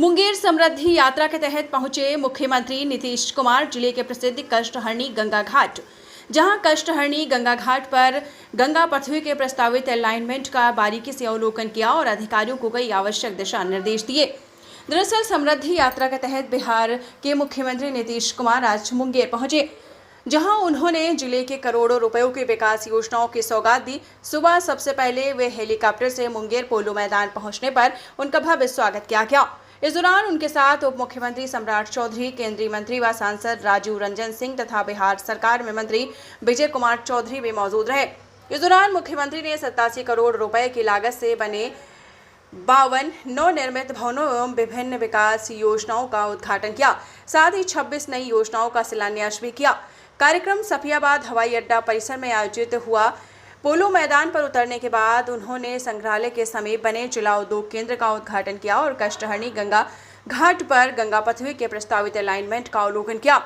मुंगेर समृद्धि यात्रा के तहत पहुंचे मुख्यमंत्री नीतीश कुमार जिले के प्रसिद्ध कष्टहरणी गंगा घाट, जहां कष्टहरणी गंगा घाट पर गंगा पथवे के प्रस्तावित अलाइनमेंट का बारीकी से अवलोकन किया और अधिकारियों को कई आवश्यक दिशा निर्देश दिए। दरअसल समृद्धि यात्रा के तहत बिहार के मुख्यमंत्री नीतीश कुमार आज मुंगेर पहुंचे, जहां उन्होंने जिले के करोड़ों रुपयों की विकास योजनाओं की सौगात दी। सुबह सबसे पहले वे हेलीकॉप्टर से मुंगेर पोलो मैदान पहुंचने पर उनका भव्य स्वागत किया गया। इस दौरान उनके साथ उप मुख्यमंत्री सम्राट चौधरी, केंद्रीय मंत्री व सांसद राजीव रंजन सिंह तथा बिहार सरकार में मंत्री विजय कुमार चौधरी भी मौजूद रहे। इस दौरान मुख्यमंत्री ने 87 करोड़ रुपए की लागत से बने 52 नवनिर्मित भवनों एवं विभिन्न विकास योजनाओं का उद्घाटन किया। साथ ही 26 नई योजनाओं का शिलान्यास भी किया। कार्यक्रम सफियाबाद हवाई अड्डा परिसर में आयोजित हुआ। पोलो मैदान पर उतरने के बाद उन्होंने संग्रहालय के समीप बने जिला उद्योग केंद्र का उद्घाटन किया और कष्टहरणी गंगा घाट पर गंगा पथवे के प्रस्तावित अलाइनमेंट का अवलोकन किया।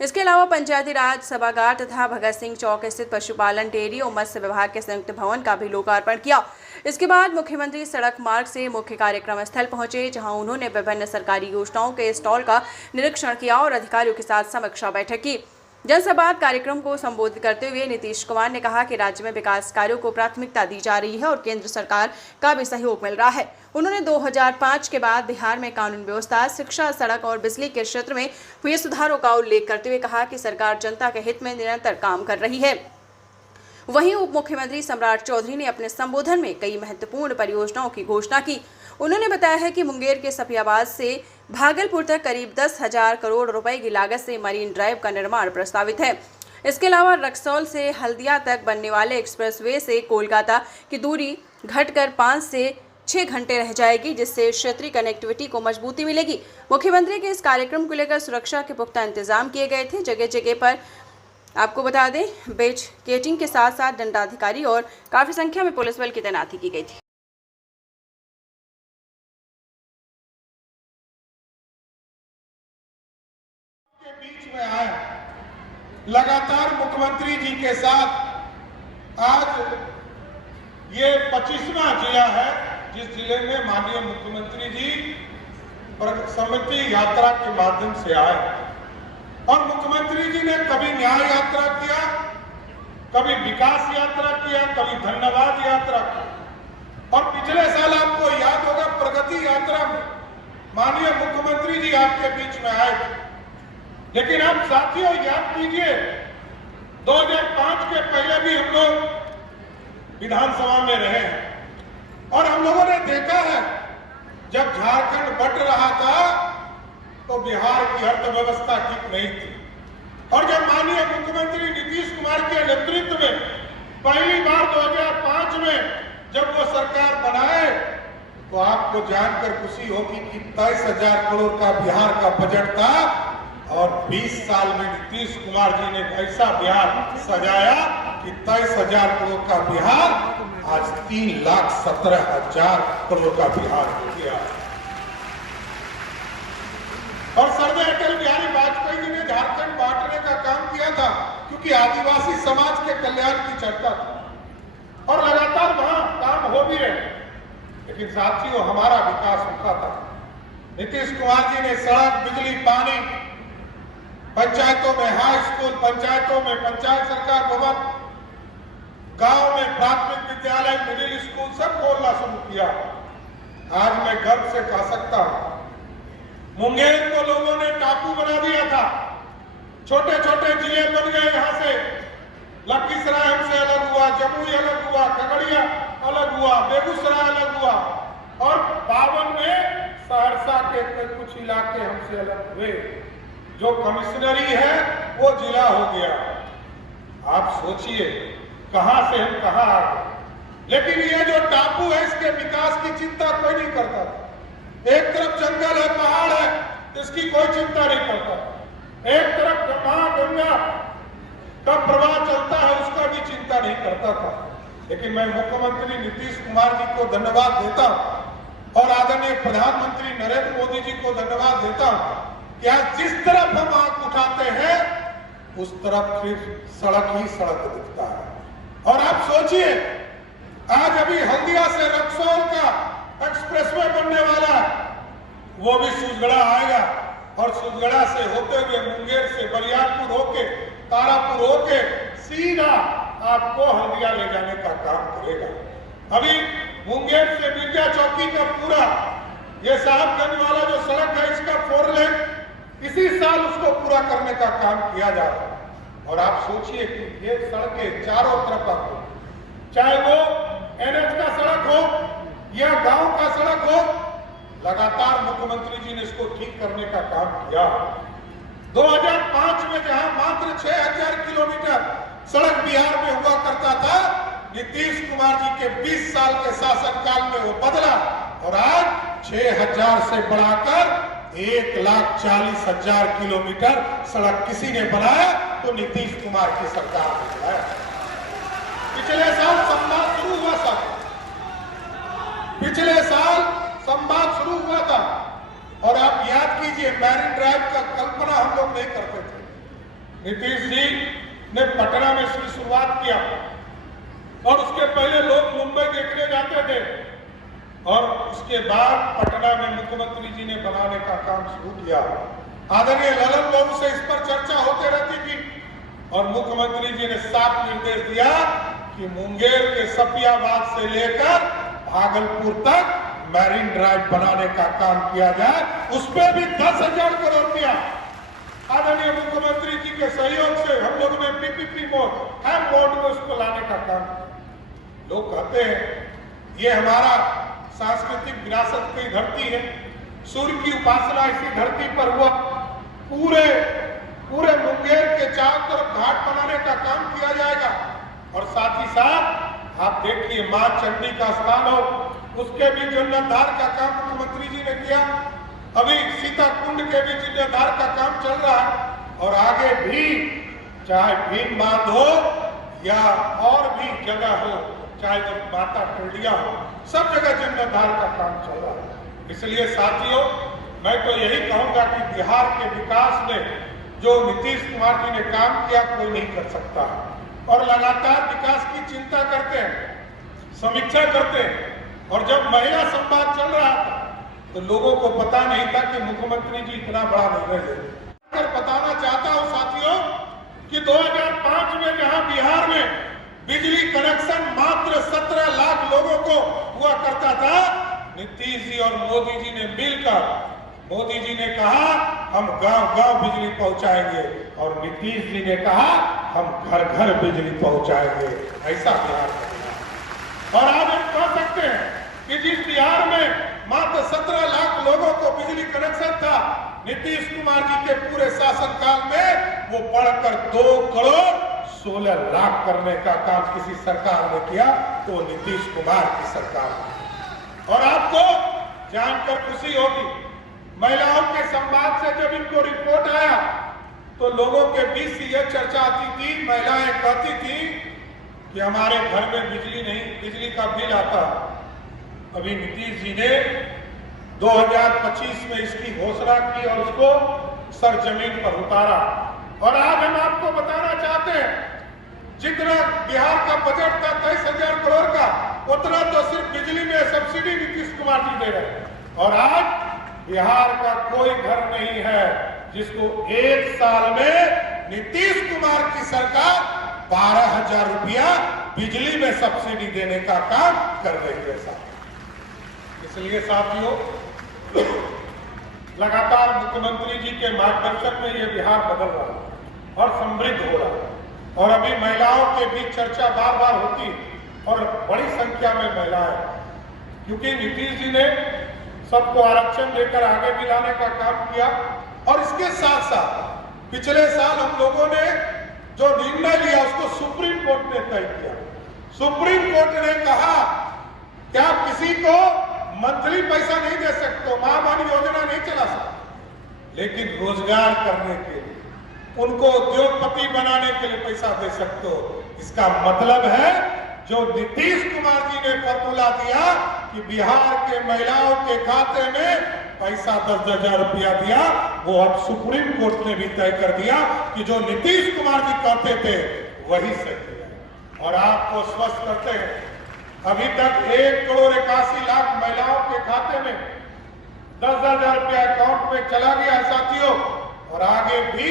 इसके अलावा पंचायती राज सभागार तथा भगत सिंह चौक स्थित पशुपालन, डेयरी और मत्स्य विभाग के संयुक्त भवन का भी लोकार्पण किया। इसके बाद मुख्यमंत्री सड़क मार्ग से मुख्य कार्यक्रम स्थल पहुंचे, जहां उन्होंने विभिन्न सरकारी योजनाओं के स्टॉल का निरीक्षण किया और अधिकारियों के साथ समीक्षा बैठक की। जनसंवाद कार्यक्रम को संबोधित करते हुए नीतीश कुमार ने कहा कि राज्य में विकास कार्यों को प्राथमिकता दी जा रही है और केंद्र सरकार का भी सहयोग मिल रहा है। उन्होंने 2005 के बाद बिहार में कानून व्यवस्था, शिक्षा, सड़क और बिजली के क्षेत्र में हुए सुधारों का उल्लेख करते हुए कहा कि सरकार जनता के हित में निरंतर काम कर रही है। वहीं उप मुख्यमंत्री सम्राट चौधरी ने अपने संबोधन में कई महत्वपूर्ण परियोजनाओं की घोषणा की। उन्होंने बताया है कि मुंगेर के सफियाबाद से भागलपुर तक करीब 10,000 करोड़ रुपए की लागत से मरीन ड्राइव का निर्माण प्रस्तावित है। इसके अलावा रक्सौल से हल्दिया तक बनने वाले एक्सप्रेसवे से कोलकाता की दूरी घटकर 5 से 6 घंटे रह जाएगी, जिससे क्षेत्रीय कनेक्टिविटी को मजबूती मिलेगी। मुख्यमंत्री के इस कार्यक्रम को लेकर सुरक्षा के पुख्ता इंतजाम किए गए थे। जगह जगह पर आपको बता दें, बैरिकेडिंग के साथ साथ दंडाधिकारी और काफी संख्या में पुलिस बल की तैनाती की गई थी। बीच में आए लगातार मुख्यमंत्री जी के साथ आज ये 25वां जिला है जिस जिले में माननीय मुख्यमंत्री जी समृद्धि यात्रा के माध्यम से आए। और मुख्यमंत्री जी ने कभी न्याय यात्रा किया, कभी विकास यात्रा किया, कभी धन्यवाद यात्रा किया। और पिछले साल आपको याद होगा प्रगति यात्रा में माननीय मुख्यमंत्री जी आपके बीच में आए थे। लेकिन आप साथियों याद कीजिए, 2005 के पहले भी हम लोग विधानसभा में रहे हैं और हम लोगों ने देखा है जब झारखंड बंट रहा था तो बिहार की अर्थव्यवस्था ठीक नहीं थी। और जब माननीय मुख्यमंत्री नीतीश कुमार के नेतृत्व में पहली बार 2005 में जब वो सरकार बनाए तो आपको जानकर खुशी होगी कि 23,000 करोड़ का बिहार का बजट था और 20 साल में नीतीश कुमार जी ने ऐसा बिहार सजाया कि 23,000 करोड़ का बिहार आज 3,17,000 करोड़ का बिहार हो गया। और सरदार अटल बिहारी वाजपेयी जी ने झारखंड बांटने का काम किया था क्योंकि आदिवासी समाज के कल्याण की चर्चा थी और लगातार वहां काम हो भी रहे। लेकिन साथियों हमारा विकास होता था। नीतीश कुमार जी ने सड़क, बिजली, पानी, पंचायतों में हाई स्कूल, पंचायतों में पंचायत सरकार भवन, गांव में प्राथमिक विद्यालय, मिडिल स्कूल सब खोलना शुरू किया। आज मैं गर्व से कह सकता हूं मुंगेर को लोगों ने टापू बना दिया था। छोटे छोटे जिले बन गए। यहाँ से लखीसराय हमसे अलग हुआ, जमुई अलग हुआ, खगड़िया अलग हुआ, बेगूसराय अलग हुआ और 52 में सहरसा के कुछ इलाके हमसे अलग हुए। जो कमिश्नरी है वो जिला हो गया। आप सोचिए कहां से हम कहां आ गए। लेकिन ये जो टापू है इसके विकास की चिंता कोई नहीं करता। एक तरफ जंगल है, पहाड़ है, इसकी कोई चिंता नहीं करता। एक तरफ गंगा का प्रवाह चलता है, उसका भी चिंता नहीं करता था। लेकिन मैं मुख्यमंत्री नीतीश कुमार जी को धन्यवाद देता हूं और आदरणीय प्रधानमंत्री नरेंद्र मोदी जी को धन्यवाद देता हूं कि आज जिस तरफ हम आंख उठाते हैं उस तरफ सिर्फ सड़क ही सड़क दिखता है। और आप सोचिए आज अभी हल्दिया से रक्सौल का एक्सप्रेसवे बनने वाला है। वो भी सूझगढ़ा आएगा और सूझगढ़ा से होते हुए मुंगेर से बरियारपुर होके तारापुर होके सीधा आपको हल्दिया ले जाने का काम करेगा। अभी मुंगेर से मिर्जा चौकी का पूरा ये साहबगंज वाला जो सड़क है इसका 4 लेन इसी साल उसको पूरा करने का काम किया जा रहा है। और आप सोचिए कि ये सड़कें चारों तरफ आपको, चाहे वो NH का सड़क हो या गांव का सड़क हो, लगातार मुख्यमंत्री जी ने इसको ठीक करने का काम किया। 2005 में जहां मात्र 6000 किलोमीटर सड़क बिहार में हुआ करता था, नीतीश कुमार जी के 20 साल के शासनकाल में वो बदला और आज 6000 से बढ़ाकर 1,40,000 किलोमीटर सड़क किसी ने बनाया तो नीतीश कुमार की सरकार ने बनाया। पिछले साल संवाद शुरू हुआ था, पिछले साल संवाद शुरू हुआ था और आप याद कीजिए मैरिन ड्राइव का कल्पना हम लोग नहीं करते थे। नीतीश जी ने पटना में इसकी शुरुआत किया और उसके पहले लोग मुंबई देखने जाते थे और उसके बाद पटना में मुख्यमंत्री जी ने बनाने का काम शुरू किया। आदरणीय ललन बाबू से इस पर चर्चा होते रहती थी और मुख्यमंत्री जी ने साफ निर्देश दिया कि मुंगेर के सपियाबाद से लेकर भागलपुर तक मैरीन ड्राइव बनाने का काम किया जाए, उस पर भी 10,000 करोड़ दिया। आदरणीय मुख्यमंत्री जी के सहयोग से हम लोग ने PPP मोड, हैम मोड में उसको लाने का काम किया। लोग कहते हैं ये हमारा सांस्कृतिक विरासत की धरती है, सूर्य की उपासना इसी धरती पर हुआ। पूरे मुंगेर के चारों तरफ घाट बनाने का काम किया जाएगा और साथ ही साथ आप देखिए मां चंडी का स्थान हो, उसके भी जीर्णोद्धार का काम मुख्यमंत्री जी ने किया। अभी सीता कुंड के भी जीर्णोद्धार का काम चल रहा है और आगे भी चाहे भीम बांध हो या और भी जगह हो, चाहे जो माता टोलिया हो, सब जगह जीर्णोद्धार का काम चल रहा है। इसलिए साथियों मैं तो यही कहूंगा कि बिहार के विकास में जो नीतीश कुमार जी ने काम किया कोई नहीं कर सकता और लगातार विकास की चिंता करते हैं, समीक्षा करते हैं। और जब महिला संवाद चल रहा था तो लोगों को पता नहीं था कि मुख्यमंत्री जी इतना बड़ा निर्णय ले। बताना चाहता हूं साथियों कि 2005 में जहां बिहार में बिजली कनेक्शन मात्र 17 लाख लोगों को हुआ करता था, नीतीश जी और मोदी जी ने मिलकर, मोदी जी ने कहा हम गांव-गांव बिजली पहुंचाएंगे और नीतीश जी ने कहा हम घर-घर बिजली पहुंचाएंगे। ऐसा बिहार का और आज हम कह सकते हैं कि जिस बिहार में मात्र 17 लाख लोगों को बिजली कनेक्शन था, नीतीश कुमार जी के पूरे शासनकाल में वो बढ़कर 2,16,00,000 करने का काम किसी सरकार ने किया तो नीतीश कुमार की सरकार ने। और आपको जानकर खुशी होगी, महिलाओं के संवाद से जब इनको रिपोर्ट आया तो लोगों के बीच यह चर्चा आती थी, महिलाएं कहती थी कि हमारे घर में बिजली नहीं, बिजली का बिल आता। अभी नीतीश जी ने 2025 में इसकी घोषणा की और उसको सरजमीन पर उतारा। और आज हम आपको बताना चाहते हैं जितना बिहार का बजट था 23,000 करोड़ का, उतना तो सिर्फ बिजली में सब्सिडी नीतीश कुमार जी दे रहे हैं। और आज बिहार का कोई घर नहीं है जिसको एक साल में नीतीश कुमार की सरकार 12,000 रुपया बिजली में सब्सिडी देने का काम कर रही है साहब। इसलिए साथियों लगातार मुख्यमंत्री जी के मार्गदर्शन में ये बिहार बदल रहा है और समृद्ध हो रहा है। और अभी महिलाओं के बीच चर्चा बार बार होती और बड़ी संख्या में महिलाएं, क्योंकि नीतीश जी ने सबको आरक्षण देकर आगे भी लाने का काम किया। और इसके साथ साथ पिछले साल हम लोगों ने जो निर्णय लिया उसको सुप्रीम कोर्ट ने तय किया। सुप्रीम कोर्ट ने कहा कि आप किसी को मंथली पैसा नहीं दे सकते, महामारी योजना नहीं चला सकते, लेकिन रोजगार करने के लिए, उनको उद्योगपति बनाने के लिए पैसा दे सकते हो। इसका मतलब है जो नीतीश कुमार जी ने फॉर्मूला दिया कि बिहार के महिलाओं के खाते में पैसा 10,000 रुपया दिया, वो अब सुप्रीम कोर्ट ने भी तय कर दिया कि जो नीतीश कुमार जी कहते थे वही सही है। और आपको स्वस्थ करते हैं, अभी तक 1,81,00,000 महिलाओं के खाते में 10,000 रुपया अकाउंट में चला गया साथियों। और आगे भी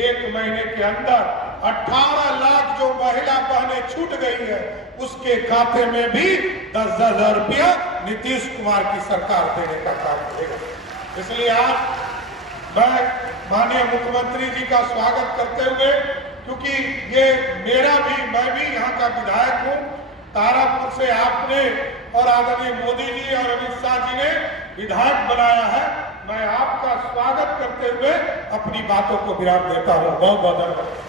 1 महीने के अंदर 18 लाख जो महिला बहनें छूट गई है उसके खाते में भी 10,000 रुपया नीतीश कुमार की सरकार देने का काम करेगा। इसलिए आज मैं माननीय मुख्यमंत्री जी का स्वागत करते हुए, क्योंकि ये मैं भी यहाँ का विधायक हूँ, तारापुर से आपने और आदरणीय मोदी जी और अमित शाह जी ने विधायक बनाया है, मैं आपका स्वागत करते हुए अपनी बातों को विराम देता हूँ। बहुत बहुत धन्यवाद।